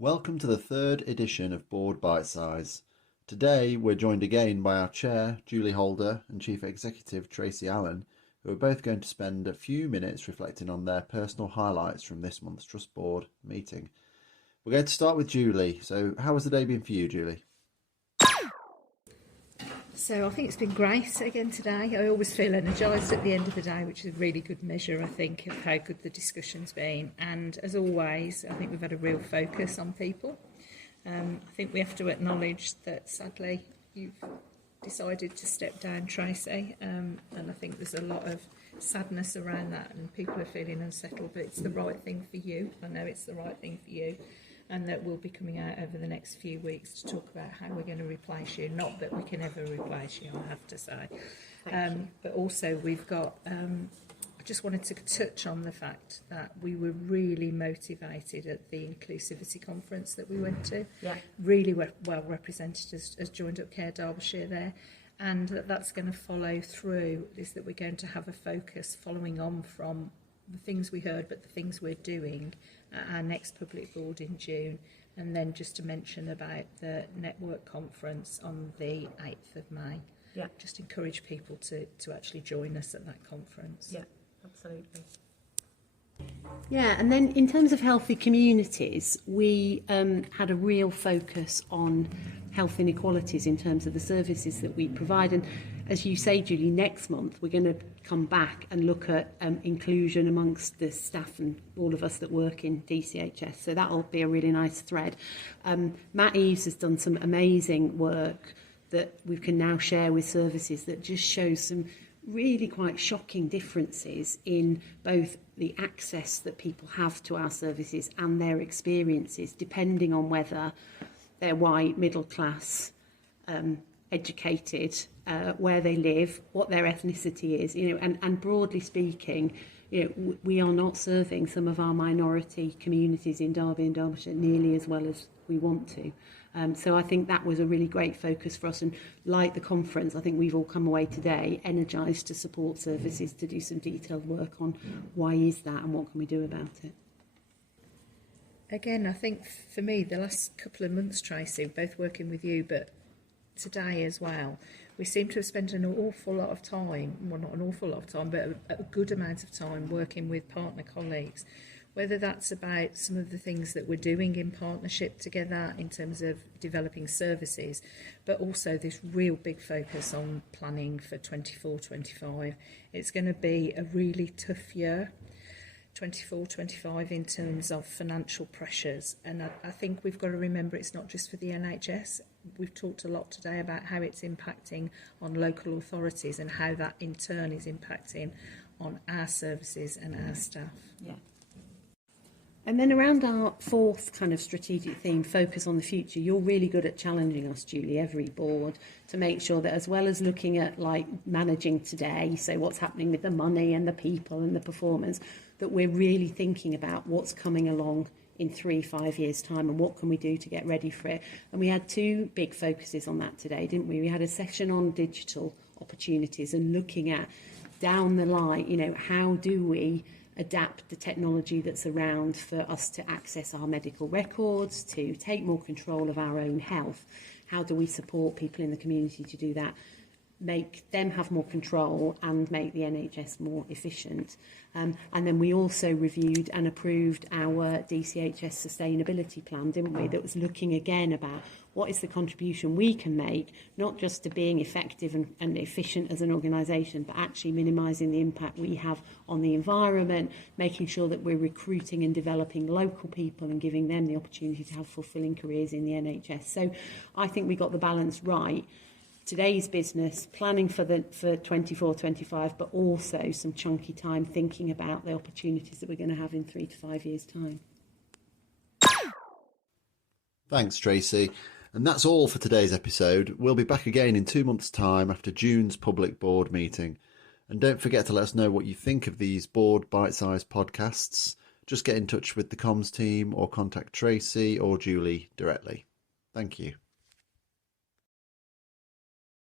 Welcome to the third edition of Board Bitesize. Today we're joined again by our Chair, Julie Holder, and Chief Executive, Tracy Allen, who are both going to spend a few minutes reflecting on their personal highlights from this month's Trust Board meeting. We're going to start with Julie. So how has the day been for you, Julie? So I think it's been great again today. I always feel energised at the end of the day, which is a really good measure, I think, of how good the discussion's been. And as always, I think we've had a real focus on people. I think we have to acknowledge that, sadly, you've decided to step down, Tracy, and I think there's a lot of sadness around that and people are feeling unsettled, but it's the right thing for you. I know it's the right thing for you. And that we'll be coming out over the next few weeks to talk about how we're going to replace you. Not that we can ever replace you, I have to say. But also we've got, I just wanted to touch on the fact that we were really motivated at the inclusivity conference that we went to. Yeah. Really well represented as Joined Up Care Derbyshire there. And that's going to follow through, is that we're going to have a focus following on from the things we heard, but the things we're doing at our next public board in June. And then just to mention about the network conference on the 8th of May. Yeah. Just encourage people to actually join us at that conference. Yeah, absolutely. Yeah, and then in terms of healthy communities, we had a real focus on health inequalities in terms of the services that we provide. And as you say, Julie, next month we're going to come back and look at inclusion amongst the staff and all of us that work in DCHS. So that'll be a really nice thread. Matt Eves has done some amazing work that we can now share with services that just shows some really quite shocking differences in both the access that people have to our services and their experiences, depending on whether they're white, middle class, educated, where they live, what their ethnicity is, and broadly speaking, we are not serving some of our minority communities in Derby and Derbyshire nearly as well as we want to. So I think that was a really great focus for us, and like the conference, I think we've all come away today energised to support services to do some detailed work on why is that and what can we do about it. Again, I think for me, the last couple of months, Tracy, both working with you, but today as well, we seem to have spent an awful lot of time, well, not an awful lot of time, but a good amount of time working with partner colleagues, whether that's about some of the things that we're doing in partnership together in terms of developing services, but also this real big focus on planning for 24-25. It's going to be a really tough year, 24-25, in terms of financial pressures. And I think we've got to remember it's not just for the NHS. We've talked a lot today about how it's impacting on local authorities and how that in turn is impacting on our services and our staff. Yeah. And then around our fourth kind of strategic theme, focus on the future, you're really good at challenging us, Julie, every board, to make sure that as well as looking at like managing today, so what's happening with the money and the people and the performance, that we're really thinking about what's coming along in 3-5 years' time and what can we do to get ready for it. And we had two big focuses on that today, didn't we? We had a session on digital opportunities and looking at down the line, how do we adapt the technology that's around for us to access our medical records, to take more control of our own health. How do we support people in the community to do that, make them have more control and make the NHS more efficient? And then we also reviewed and approved our DCHS sustainability plan, didn't we, that was looking again about what is the contribution we can make, not just to being effective and efficient as an organisation, but actually minimising the impact we have on the environment, making sure that we're recruiting and developing local people and giving them the opportunity to have fulfilling careers in the NHS. So I think we got the balance right. Today's business, planning for 24-25, but also some chunky time thinking about the opportunities that we're going to have in 3 to 5 years' time. Thanks, Tracy. And that's all for today's episode. We'll be back again in 2 months' time after June's public board meeting. And don't forget to let us know what you think of these board bite-sized podcasts. Just get in touch with the comms team or contact Tracy or Julie directly. Thank you.